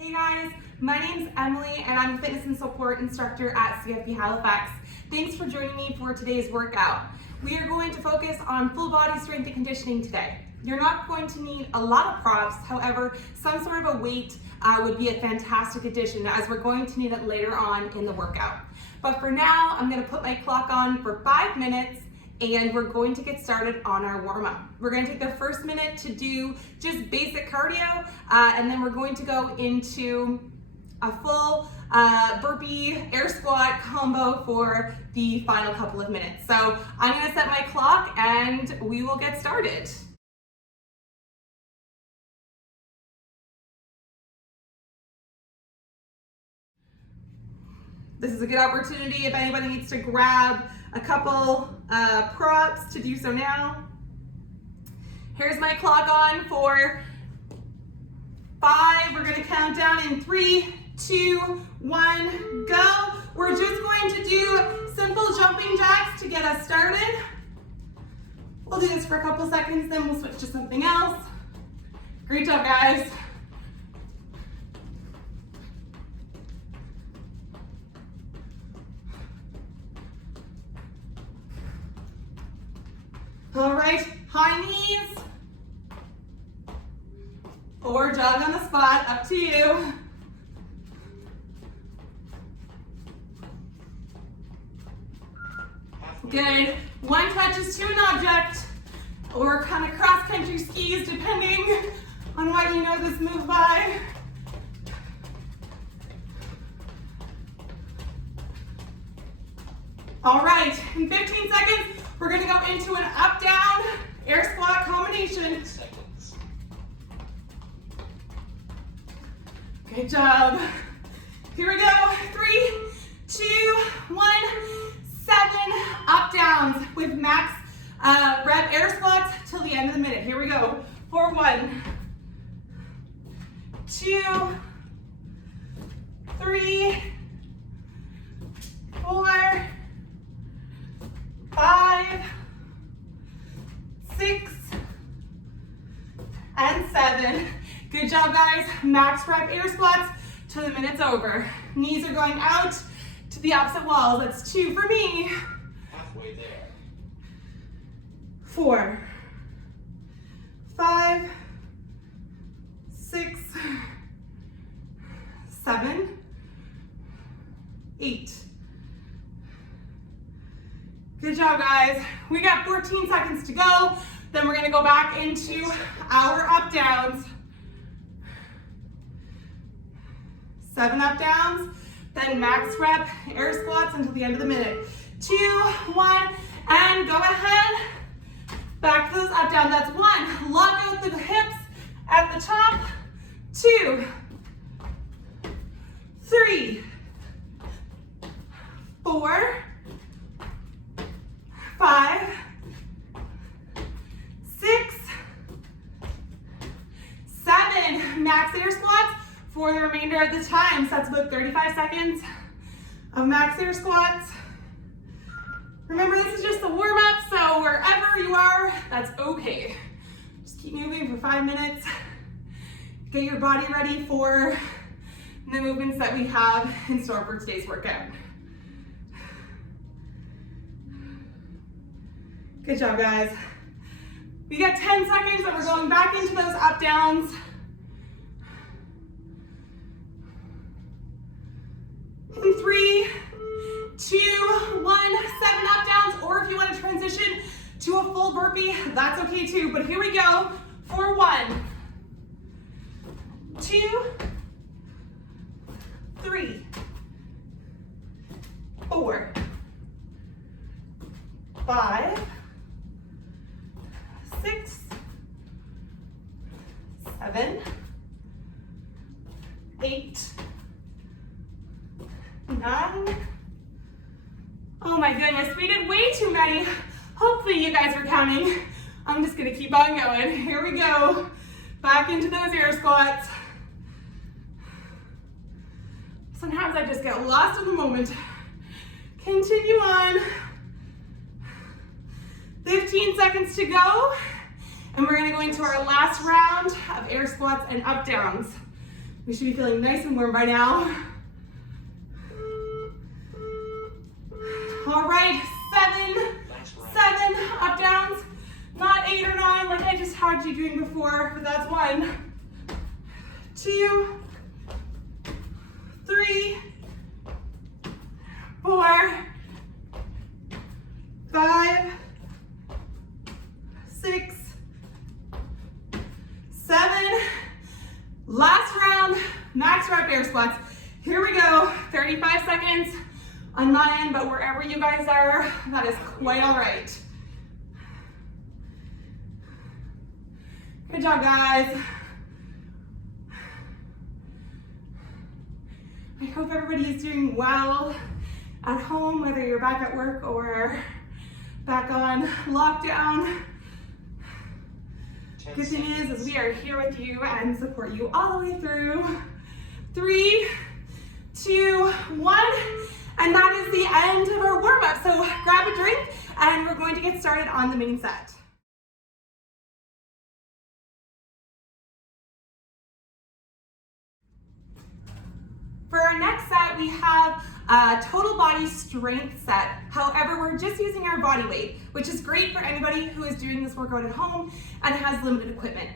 Hey guys, my name's Emily and I'm a fitness and support instructor at CFB Halifax. Thanks for joining me for today's workout. We are going to focus on full body strength and conditioning today. You're not going to need a lot of props, however, some sort of a weight would be a fantastic addition as we're going to need it later on in the workout. But for now, I'm going to put my clock on for 5 minutes and we're going to get started on our warm-up. We're going to take the first minute to do just basic cardio, and then we're going to go into a full burpee air squat combo for the final couple of minutes. So I'm gonna set my clock and we will get started. This is a good opportunity if anybody needs to grab a couple props to do so now. Here's my clock on for 5. We're gonna count down in 3, 2, 1, go. We're just going to do simple jumping jacks to get us started. We'll do this for a couple seconds, then we'll switch to something else. Great job, guys. All right, high knees, or jog on the spot, up to you. Good. One touches to an object, or kind of cross-country skis, depending on what you know this move by. All right, in 15 seconds, we're gonna go into an up-down air squat combination. Good job. Here we go. 3, 2, 1, 7 up downs with max rep air squats till the end of the minute. Here we go. For 1, 2, 3, 4, 5, 6, and 7. Good job, guys. Max rep air squats till the minute's over. Knees are going out to the opposite walls. That's 2 for me. Halfway there. 4, 5, 6, 7, 8. Good job, guys. We got 14 seconds to go. Then we're gonna go back into our up downs. 7 up downs, then max rep air squats until the end of the minute. 2, 1, and go ahead. Back to those up downs. That's 1. Lock out the hips at the top. 2, 3, 4, 5, 6, 7. Max air squats for the remainder of the time. So that's about 35 seconds of max air squats. Remember, this is just the warm up, so wherever you are, that's okay. Just keep moving for 5 minutes. Get your body ready for the movements that we have in store for today's workout. Good job, guys. We got 10 seconds and we're going back into those up downs. In 3, 2, 1, 7 up downs, or if you want to transition to a full burpee, that's okay too. But here we go for 1, 2, 3, 4, 5, 6, 7, 8, 9. Oh my goodness, we did way too many. Hopefully you guys are counting. I'm just gonna keep on going. Here we go. Back into those air squats. Sometimes I just get lost in the moment. Continue on. 15 seconds to go. And we're gonna go into our last round of air squats and up downs. We should be feeling nice and warm by now. All right, seven up downs, not 8 or 9 like I just had you doing before, but that's 1, 2, 3, 4, 5, 6, 7. Last round, max rep air squats. Here we go, 35 seconds on my end, but wherever you guys are, that is quite all right. Good job, guys. I hope everybody is doing well at home, whether you're back at work or back on lockdown. Good thing is we are here with you and support you all the way through. 3, 2, 1, and that is the end of our warm-up. So grab a drink and we're going to get started on the main set. For our next set, we have a total body strength set. However, we're just using our body weight, which is great for anybody who is doing this workout at home and has limited equipment.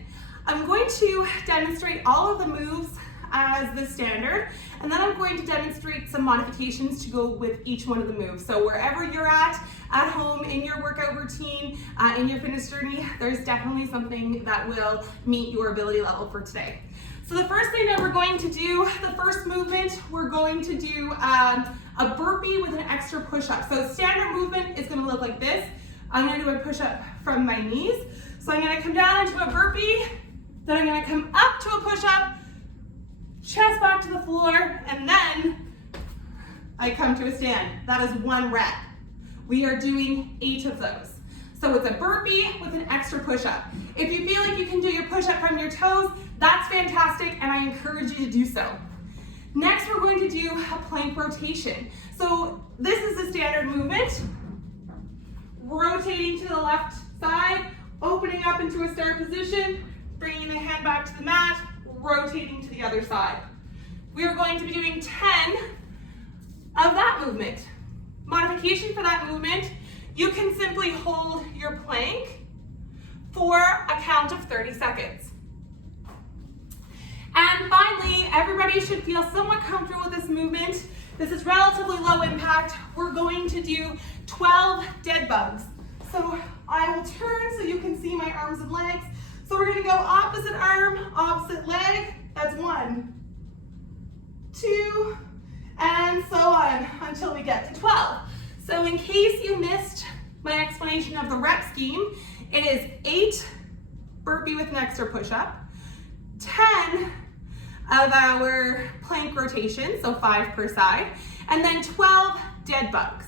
I'm going to demonstrate all of the moves as the standard, and then I'm going to demonstrate some modifications to go with each one of the moves. So wherever you're at home, in your workout routine, in your fitness journey, there's definitely something that will meet your ability level for today. So the first thing that we're going to do, the first movement, we're going to do a burpee with an extra push-up. So standard movement is gonna look like this. I'm gonna do a push-up from my knees. So I'm gonna come down into a burpee, then I'm gonna come up to a push-up, chest back to the floor, and then I come to a stand. That is 1 rep. We are doing 8 of those. So it's a burpee with an extra push-up. If you feel like you can do your push-up from your toes, that's fantastic, and I encourage you to do so. Next, we're going to do a plank rotation. So this is the standard movement. Rotating to the left side, opening up into a start position, bringing the hand back to the mat, rotating to the other side. We are going to be doing 10 of that movement. Modification for that movement, you can simply hold your plank for a count of 30 seconds. And finally, everybody should feel somewhat comfortable with this movement. This is relatively low impact. We're going to do 12 dead bugs. So I will turn so you can see my arms and legs. So we're gonna go opposite arm, opposite leg. That's 1, 2, and so on until we get to 12. So in case you missed my explanation of the rep scheme, it is 8 burpee with an extra push-up, 10 of our plank rotation, so 5 per side, and then 12 dead bugs.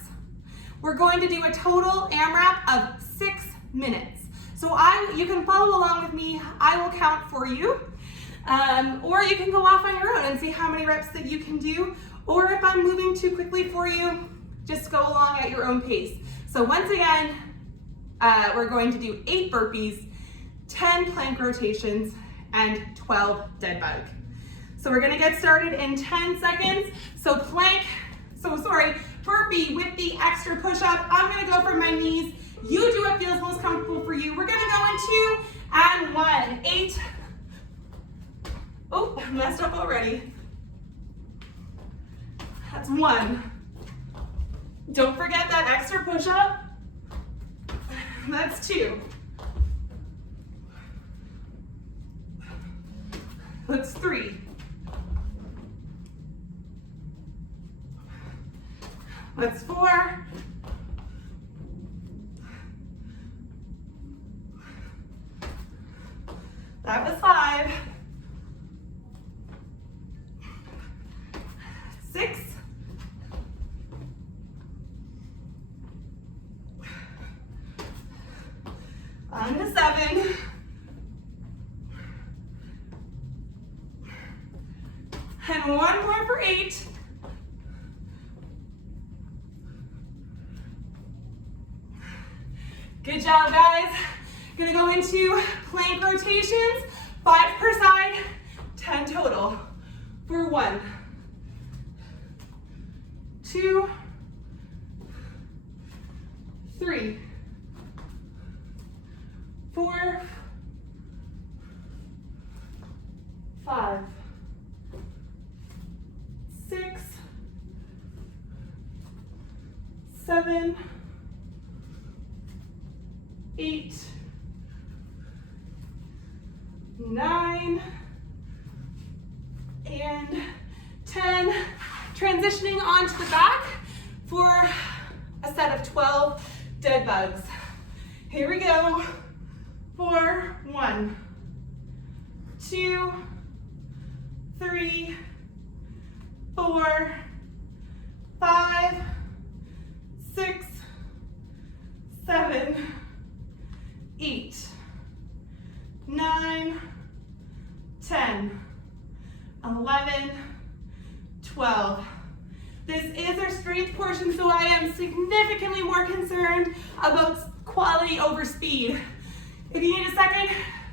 We're going to do a total AMRAP of 6 minutes. So you can follow along with me. I will count for you, or you can go off on your own and see how many reps that you can do, or if I'm moving too quickly for you, just go along at your own pace. So once again, we're going to do 8 burpees, 10 plank rotations, and 12 dead bug. So we're gonna get started in 10 seconds. So burpee with the extra push-up. I'm gonna go from my knees. You do what feels most comfortable for you. We're gonna go in 2 and 1. 8. Oh, I messed up already. That's 1. Don't forget that extra push-up. That's 2. That's 3. That's 4. That was 5. 6. On to 7. And 1 more for 8. Good job, guys. Gonna go into plank rotations, 5 per side, 10 total. for 1, 2, 3, 4, 5, 6, 7, 8, 9, and 10. Transitioning onto the back for a set of 12 dead bugs. Here we go. For 1, 2, 3, 4, 5, 6, 7, 8, 9, 10, 11, 12. This is our strength portion, so I am significantly more concerned about quality over speed. If you need a second,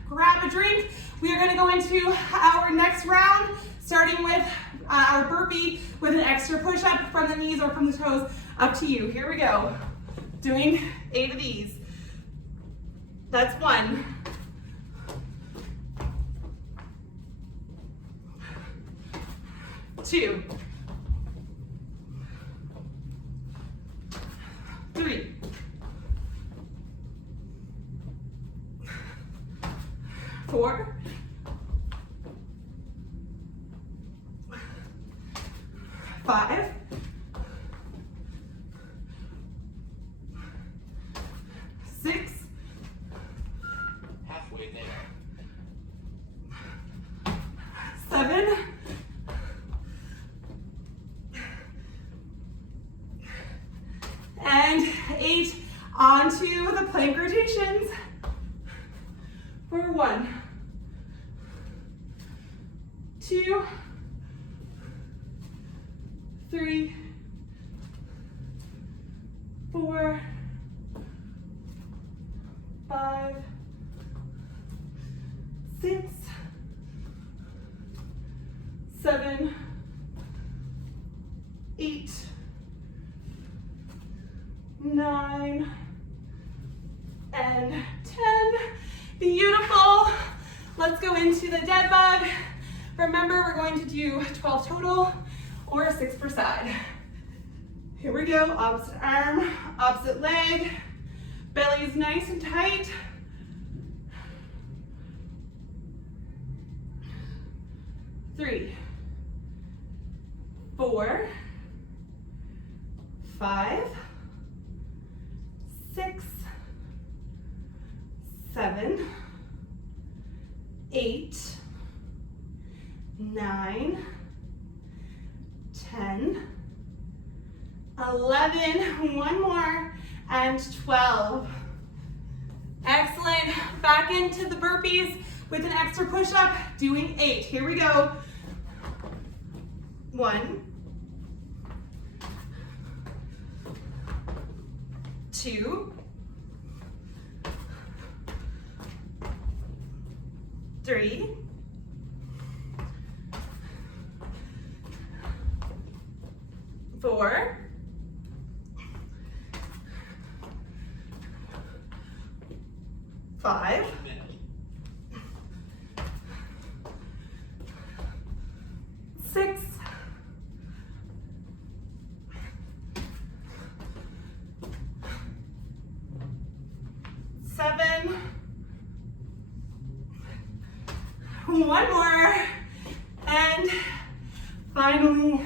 grab a drink. We are going to go into our next round, starting with our burpee with an extra push-up from the knees or from the toes, up to you. Here we go. Doing 8 of these. That's 1. 2, 3, 4, 5, 6, halfway there. 7, 8. Onto the plank rotations for 1, 2, 3, 4, 5, 6, 7, 8, 9, and 10. Beautiful. Let's go into the dead bug. Remember, we're going to do 12 total or 6 per side. Here we go. Opposite arm, opposite leg. Belly's nice and tight. Three, 4, 5, 6, 7, 8, 9, 10, 11, one more, and 12. Excellent. Back into the burpees with an extra push-up, doing 8. Here we go. 1, 2, 3, 4, 5, 6, 7, one more, and finally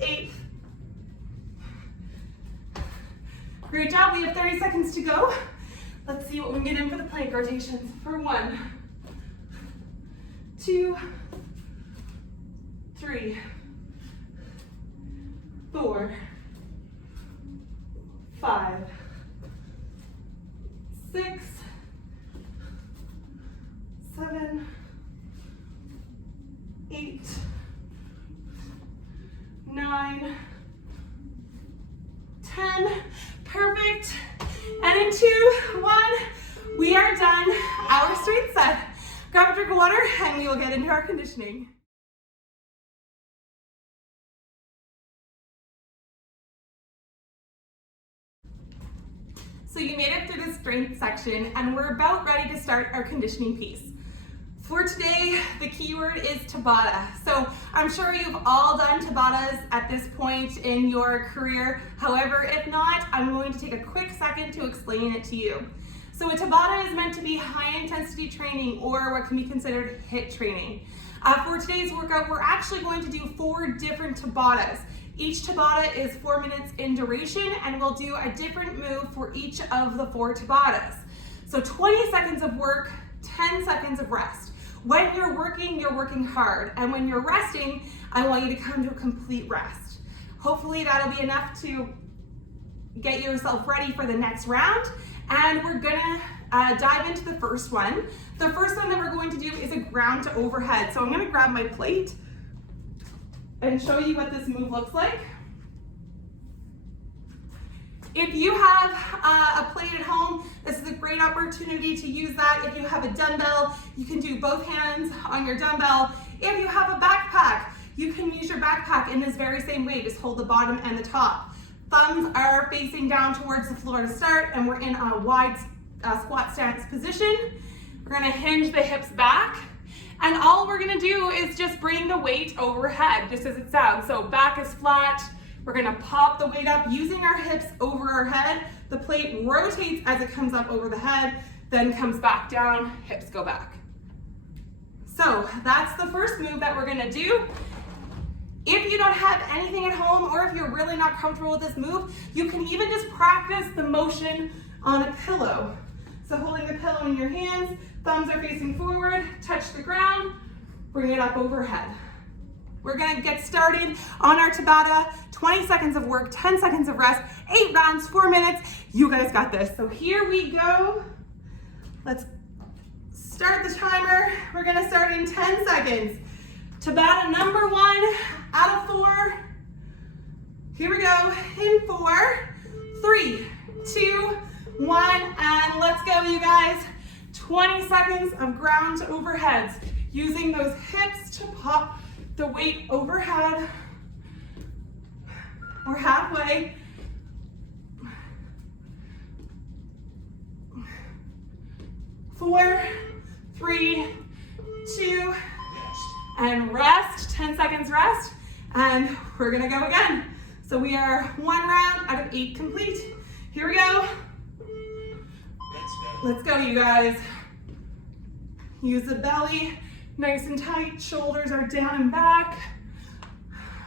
8. Great job. We have 30 seconds to go. Let's see what we can get in for the plank rotations. For 1, 2, 3, 4, 5, 6, 7, 8, 9, 10. Perfect. And in 2, 1, we are done. Our strength set. Grab a drink of water and we will get into our conditioning. So you made it through the strength section and we're about ready to start our conditioning piece. For today, the keyword is Tabata. So I'm sure you've all done Tabatas at this point in your career. However, if not, I'm going to take a quick second to explain it to you. So a Tabata is meant to be high intensity training or what can be considered HIIT training. For today's workout, we're actually going to do 4 different Tabatas. Each Tabata is 4 minutes in duration and we'll do a different move for each of the 4 Tabatas. So 20 seconds of work, 10 seconds of rest. When you're working hard. And when you're resting, I want you to come to a complete rest. Hopefully that'll be enough to get yourself ready for the next round. And we're gonna dive into the first one. The first one that we're going to do is a ground to overhead. So I'm gonna grab my plate and show you what this move looks like. If you have a plate at home, this is a great opportunity to use that. If you have a dumbbell, you can do both hands on your dumbbell. If you have a backpack, you can use your backpack in this very same way. Just hold the bottom and the top. Thumbs are facing down towards the floor to start, and we're in a wide squat stance position. We're gonna hinge the hips back. And all we're gonna do is just bring the weight overhead, just as it sounds. So back is flat. We're gonna pop the weight up using our hips over our head. The plate rotates as it comes up over the head, then comes back down, hips go back. So that's the first move that we're gonna do. If you don't have anything at home, or if you're really not comfortable with this move, you can even just practice the motion on a pillow. So holding the pillow in your hands, thumbs are facing forward, touch the ground, bring it up overhead. We're gonna get started on our Tabata. 20 seconds of work, 10 seconds of rest, 8 rounds, 4 minutes. You guys got this. So here we go. Let's start the timer. We're gonna start in 10 seconds. Tabata number 1 out of 4. Here we go, in 4, 3, 2, 1, and let's go, you guys. 20 seconds of ground to overheads, using those hips to pop the weight overhead. We're halfway. 4, 3, 2, and rest. 10 seconds rest, and we're gonna go again. So we are 1 round out of 8 complete. Here we go. Let's go, you guys. Use the belly nice and tight. Shoulders are down and back.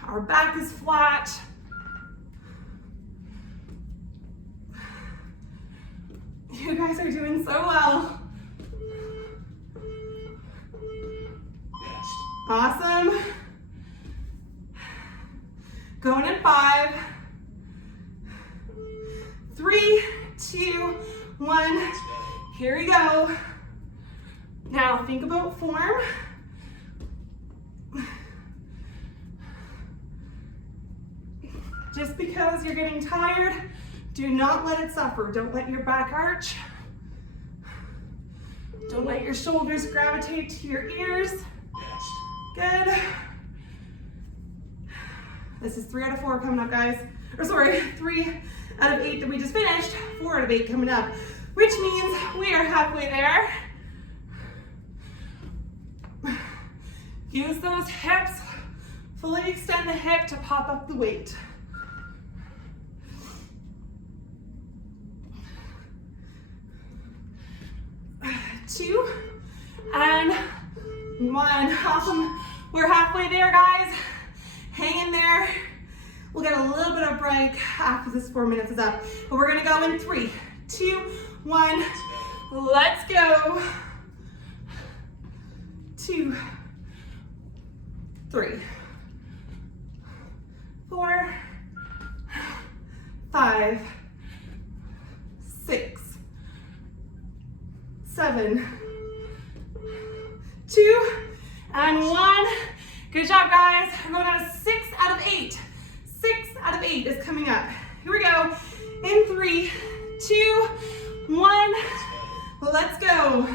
Our back is flat. You guys are doing so well. Awesome. Going in 5, 3, 2, 1. Here we go. Now think about form. Just because you're getting tired, do not let it suffer. Don't let your back arch. Don't let your shoulders gravitate to your ears. Good. This is 3 out of 4 coming up, guys. Or sorry, 3 out of 8 that we just finished. 4 out of 8 coming up, which means we are halfway there. Use those hips. Fully extend the hip to pop up the weight. 2 and 1. Awesome. We're halfway there, guys. Hang in there. We'll get a little bit of break after this 4 minutes is up. But we're gonna go in 3, 2, 1. Let's go. 2, 3, 4, 5, 6, 7, 2, and 1. Good job, guys. We're going on 6 out of 8. 6 out of 8 is coming up. Here we go. In 3, 2, 1. Let's go.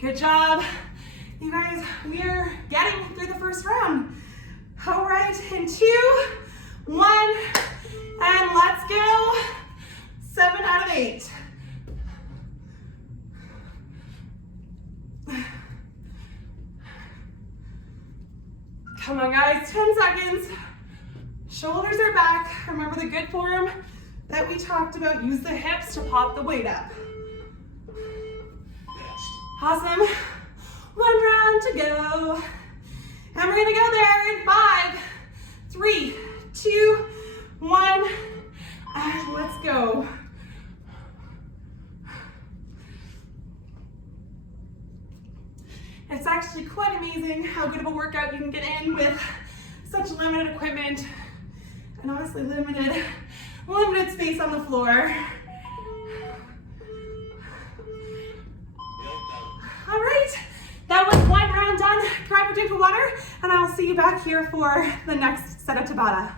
Good job. You guys, we are getting through the first round. All right, in 2, 1, and let's go. 7 out of 8. Come on guys, 10 seconds. Shoulders are back. Remember the good form that we talked about. Use the hips to pop the weight up. Awesome. 1 round to go. And we're gonna go there in 5, 3, 2, 1, and let's go. It's actually quite amazing how good of a workout you can get in with such limited equipment and honestly limited space on the floor. All right, that was 1 round done. Grab a drink of water and I'll see you back here for the next set of Tabata.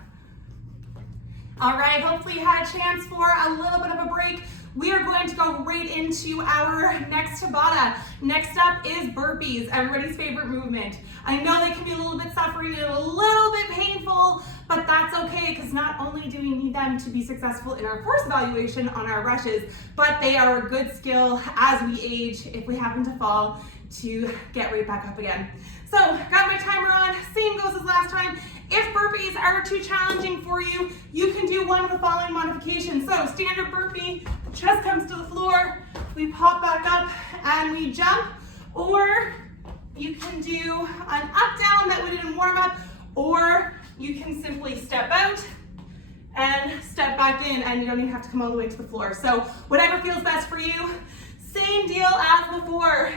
All right, hopefully you had a chance for a little bit of a break. We are going to go right into our next Tabata. Next up is burpees, everybody's favorite movement. I know they can be a little bit suffering and a little bit painful, but that's okay because not only do we need them to be successful in our force evaluation on our rushes, but they are a good skill as we age if we happen to fall to get right back up again. So, got my timer on, same goes as last time. If burpees are too challenging for you, you can do one of the following modifications. So, standard burpee, the chest comes to the floor, we pop back up and we jump, or you can do an up down that we did in warm up, or you can simply step out and step back in and you don't even have to come all the way to the floor. So, whatever feels best for you. Same deal as before.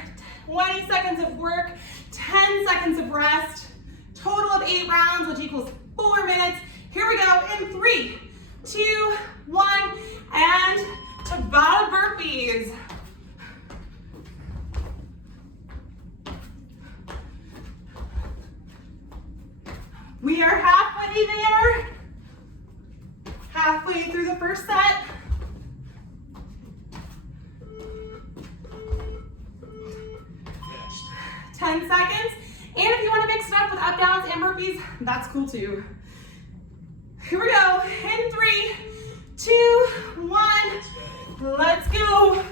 20 seconds of work, 10 seconds of rest, total of 8 rounds, which equals 4 minutes. Here we go in 3, 2, 1, and Tabata burpees. We are halfway there, halfway through the first set. 10 seconds. And if you want to mix it up with up downs and burpees, that's cool too. Here we go. In 3, 2, 1. Let's go.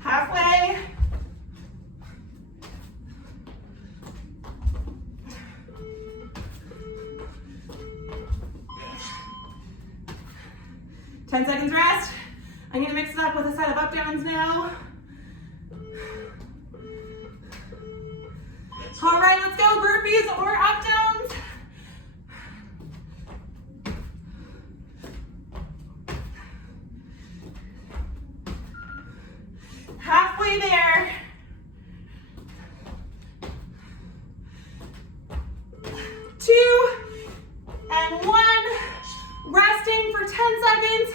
Halfway. Ten seconds rest. I'm gonna mix it up with a set of up downs now. All right, let's go, burpees or up downs. Halfway there. 2 and 1. Resting for 10 seconds.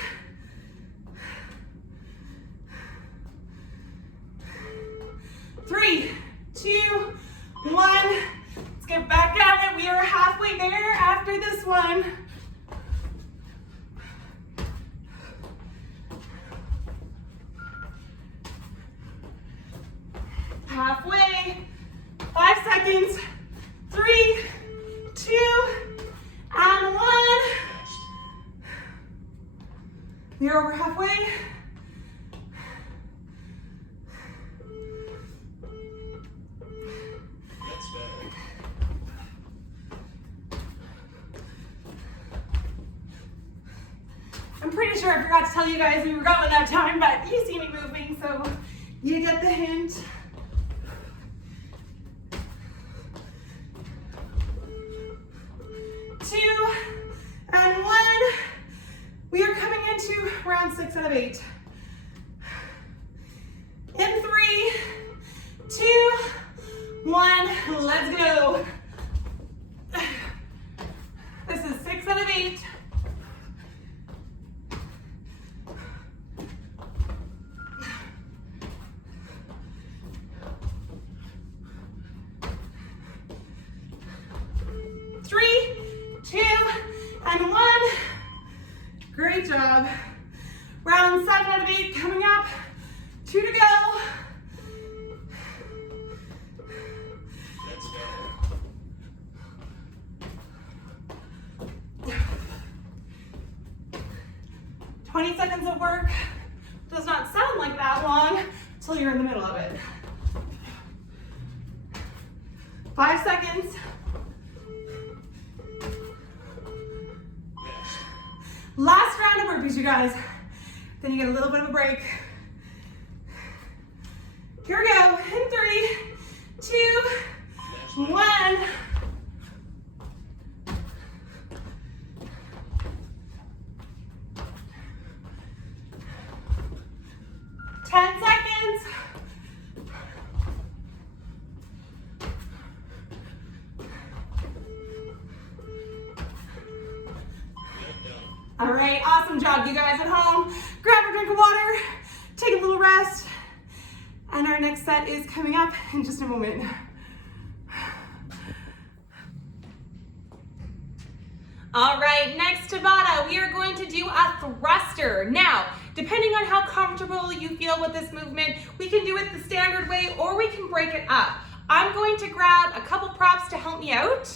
3, 2, 1. Let's get back at it. We are halfway there after this one. Halfway. 5 seconds. 3, 2, and 1. We are over halfway. I'm pretty sure I forgot to tell you guys we were going that time, but you see me moving, so you get the hint. Two and 1. We are coming into round 6 out of 8. In 3, 2, 1, let's go. This is 6 out of 8. and 1. Great job. Round 7 out of 8 coming up. 2 to go. Let's go. 20 seconds of work. Does not sound like that long until you're in the middle of it. 5 seconds. Last round of burpees, you guys. Then you get a little bit of a break. Here we go. In 3, 2, 1. 10 seconds. All right, awesome job, you guys at home. Grab a drink of water, take a little rest, and our next set is coming up in just a moment. All right, next Tabata, we are going to do a thruster. Now, depending on how comfortable you feel with this movement, we can do it the standard way or we can break it up. I'm going to grab a couple props to help me out.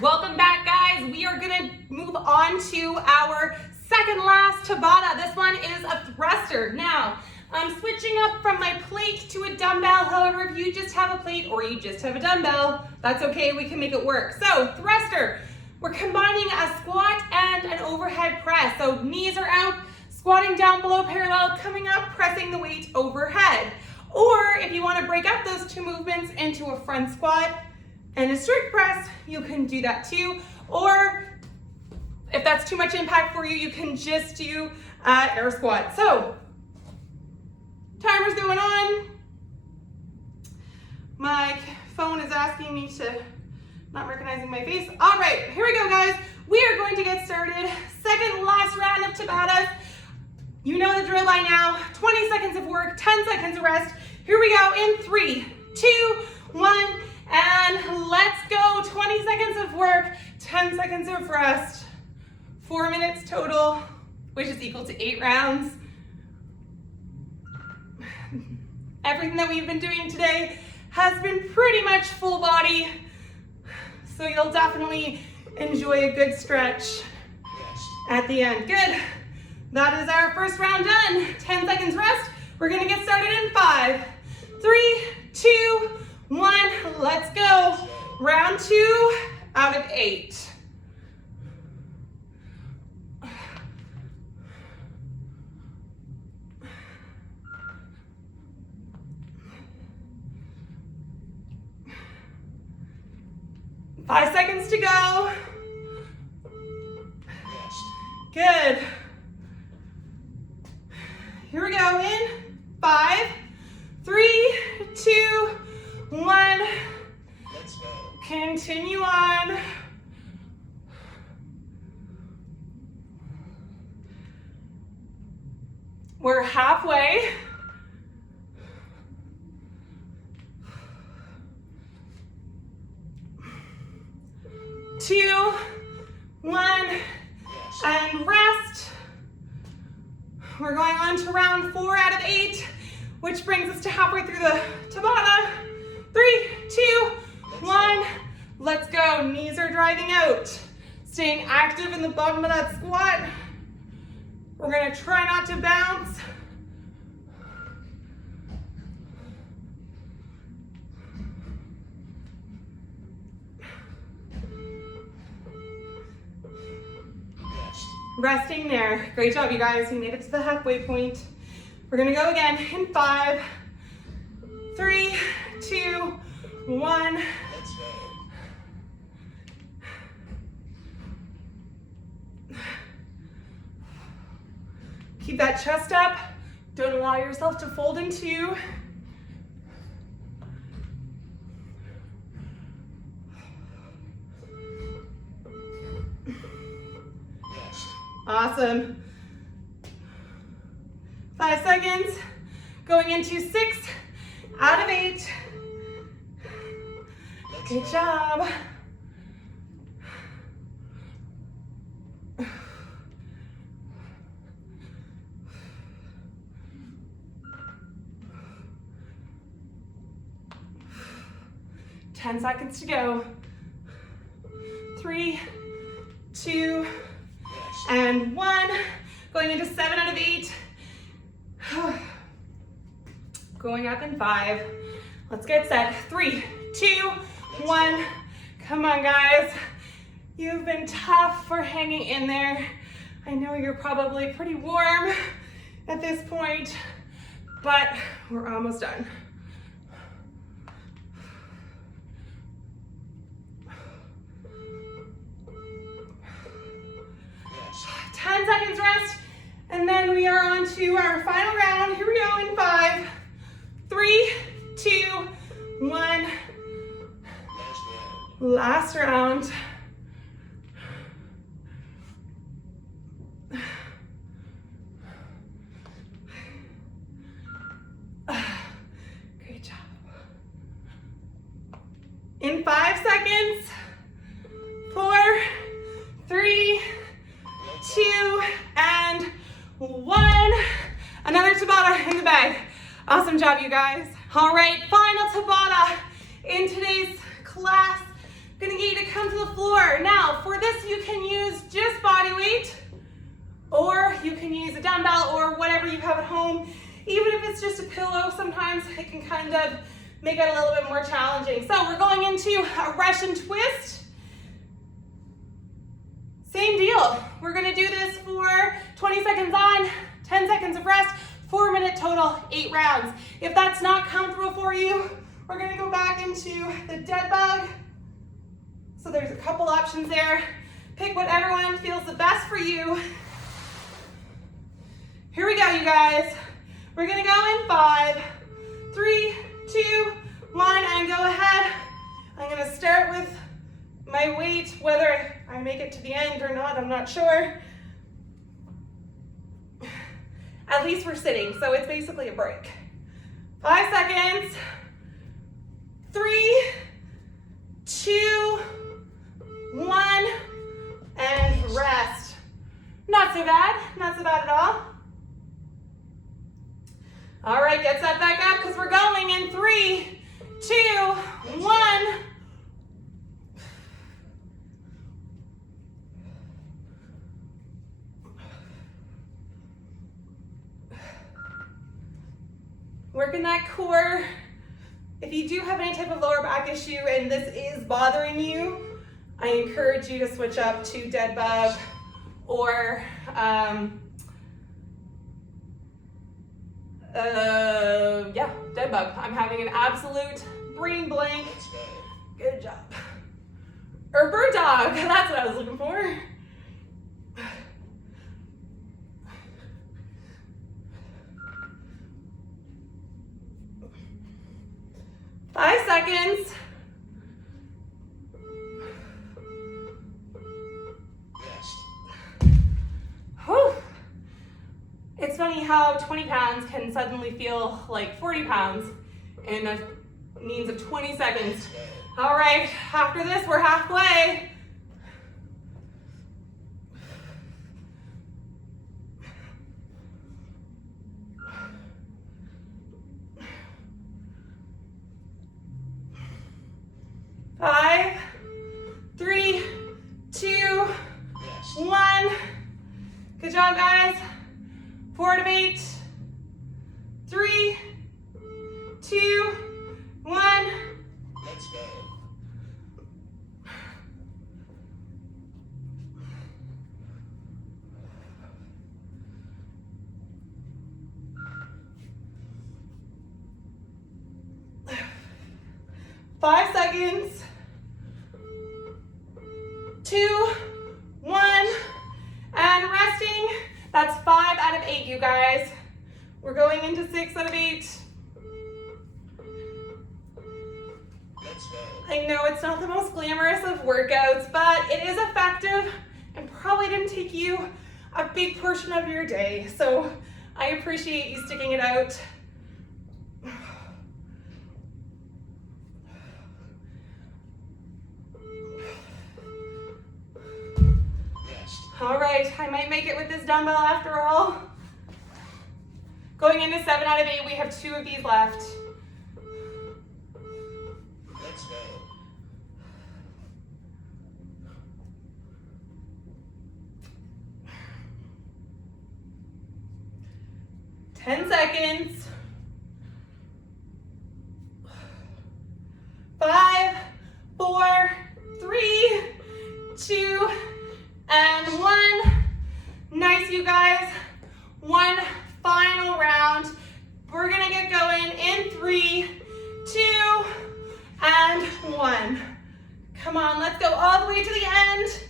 Welcome back, guys. We are gonna move on to our second last Tabata. This one is a thruster. Now, I'm switching up from my plate to a dumbbell. However, if you just have a plate or you just have a dumbbell, that's okay, we can make it work. So, thruster, we're combining a squat and an overhead press. So knees are out, squatting down below parallel, coming up, pressing the weight overhead. Or if you wanna break up those two movements into a front squat and a strict press, you can do that too. Or if that's too much impact for you, you can just do air squat. So, timer's going on. My phone is asking me to, not recognizing my face. All right, here we go, guys. We are going to get started. Second last round of Tabatas. You know the drill by now. 20 seconds of work, 10 seconds of rest. Here we go in 3, 2, 1, and let's go. 20 seconds of work, 10 seconds of rest. 4 minutes total, which is equal to 8 rounds. Everything that we've been doing today has been pretty much full body, so you'll definitely enjoy a good stretch at the end. Good. That is our first round done. 10 seconds rest. We're gonna get started in 5, 3, 2, 1. Let's go. Round 2 out of 8. Five seconds to go. Good. Here we go in 5, 3, 2, 1. Let's go. Continue on. We're halfway. 2, 1, and rest. We're going on to round 4 out of 8, which brings us to halfway through the Tabata. 3, 2, 1, let's go. Knees are driving out. Staying active in the bottom of that squat. We're gonna try not to bounce. Resting there. Great job, you guys. We made it to the halfway point. We're gonna go again in 5, 3, 2, 1. Let's go. Keep that chest up. Don't allow yourself to fold in 2. Awesome. 5 seconds. Going into 6 out of 8. Good job. 10 seconds to go. 3, 2, and 1. Going into 7 out of 8. Going up in 5. Let's get set. 3, 2, 1. Come on, guys. You've been tough for hanging in there. I know you're probably pretty warm at this point, but we're almost done. Yes. 10 seconds rest, and then we are on to our final round. Here we go in 5, 3, 2, 1. Last round. Great job. In 5 seconds. 4, 3, 2, and 1. Another Tabata in the bag. Awesome job, you guys. All right, final Tabata in today's class. Gonna get you to come to the floor. Now, for this, you can use just body weight, or you can use a dumbbell or whatever you have at home. Even if it's just a pillow, sometimes it can kind of make it a little bit more challenging. So we're going into a Russian twist. Same deal. We're gonna do this for 20 seconds on, 10 seconds of rest, 4-minute total, 8 rounds. If that's not comfortable for you, we're gonna go back into the dead bug. So there's a couple options there. Pick whatever one feels the best for you. Here we go, you guys. We're gonna go in 5, 3, 2, 1, and go ahead. I'm gonna start with my weight, whether I make it to the end or not, I'm not sure. At least we're sitting, so it's basically a break. 5 seconds. 3, 2, 1, and rest. Not so bad, not so bad at all. All right, get set back up because we're going in 3, 2, 1. Working that core. If you do have any type of lower back issue and this is bothering you, I encourage you to switch up to dead bug or dead bug. I'm having an absolute brain blank. Let's go. Good job. Or bird dog, that's what I was looking for. Five seconds. Rest. Whew. It's funny how 20 pounds can suddenly feel like 40 pounds in a means of 20 seconds. All right, after this, we're halfway. Five, 3, 2, 1. Good job, guys. 4 to 8. 3, 2, 1. Let's go. Five seconds. 2, 1, and resting. That's 5 out of 8, you guys. We're going into 6 out of 8. Let's go. I know it's not the most glamorous of workouts, but it is effective and probably didn't take you a big portion of your day. So I appreciate you sticking it out. All right, I might make it with this dumbbell after all. Going into 7 out of 8, we have 2 of these left. Let's go. seconds. 5, 4, 3, 2, and 1. Nice, you guys. One final round. We're gonna get going in 3, 2, and 1. Come on, let's go all the way to the end.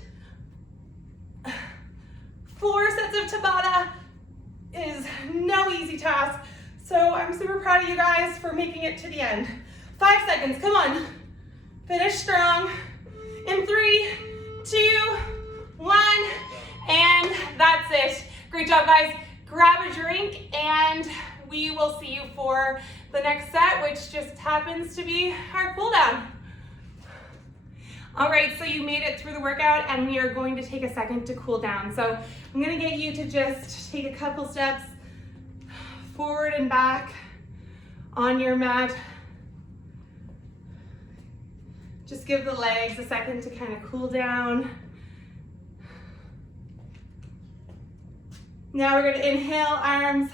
4 sets of Tabata is no easy task, so I'm super proud of you guys for making it to the end. 5 seconds, come on. Finish strong. In 3, 2, 1, and that's it. Great job, guys. Grab a drink, and we will see you for the next set, which just happens to be our cool down. All right, so you made it through the workout, and we are going to take a second to cool down. So I'm gonna get you to just take a couple steps forward and back on your mat. Just give the legs a second to kind of cool down. Now we're gonna inhale, arms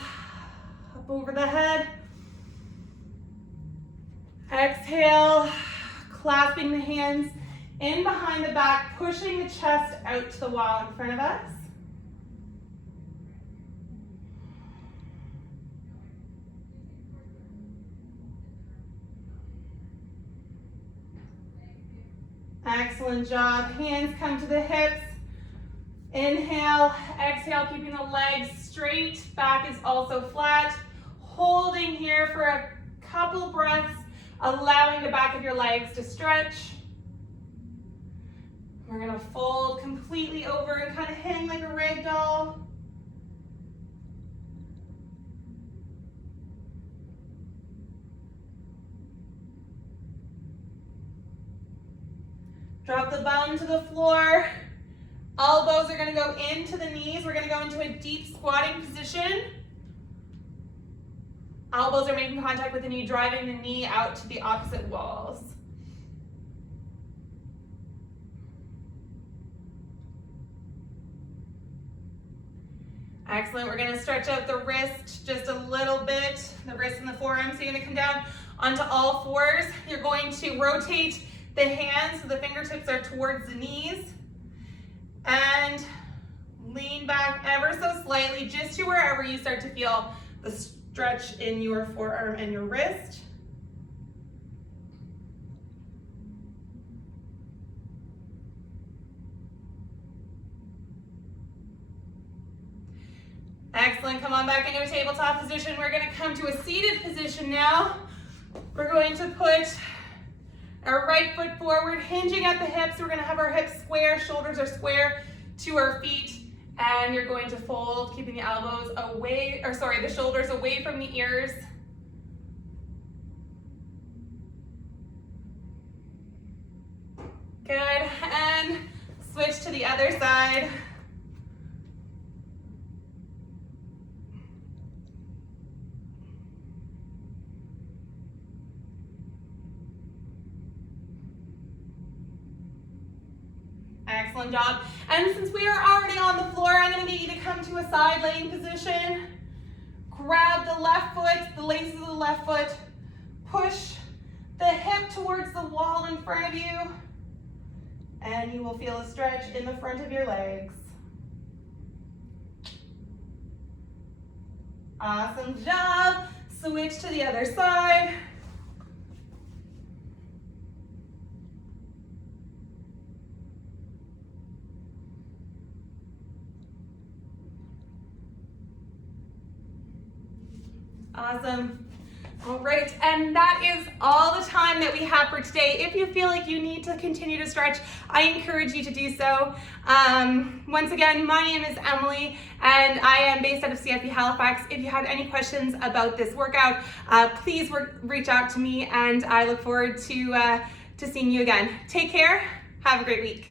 up over the head. Exhale, clasping the hands in behind the back, pushing the chest out to the wall in front of us. Excellent job. Hands come to the hips. Inhale, exhale, keeping the legs straight. Back is also flat. Holding here for a couple breaths, allowing the back of your legs to stretch. We're gonna fold completely over and kind of hang like a rag doll. Drop the bum to the floor. Elbows are gonna go into the knees. We're gonna go into a deep squatting position. Elbows are making contact with the knee, driving the knee out to the opposite walls. Excellent, we're gonna stretch out the wrist just a little bit, the wrist and the forearm. So you're gonna come down onto all fours. You're going to rotate the hands so the fingertips are towards the knees. And lean back ever so slightly, just to wherever you start to feel the stretch in your forearm and your wrist. Excellent, come on back into a tabletop position. We're gonna come to a seated position now. We're going to put our right foot forward, hinging at the hips. We're gonna have our hips square, shoulders are square to our feet, and you're going to fold, keeping the elbows away, the shoulders away from the ears. Good, and switch to the other side. Excellent job. And since we are already on the floor, I'm going to get you to come to a side laying position. Grab the left foot, the laces of the left foot. Push the hip towards the wall in front of you. And you will feel a stretch in the front of your legs. Awesome job. Switch to the other side. Awesome. All right, and that is all the time that we have for today. If you feel like you need to continue to stretch, I encourage you to do so. Once again, my name is Emily, and I am based out of CFB Halifax. If you have any questions about this workout, please reach out to me, and I look forward to seeing you again. Take care. Have a great week.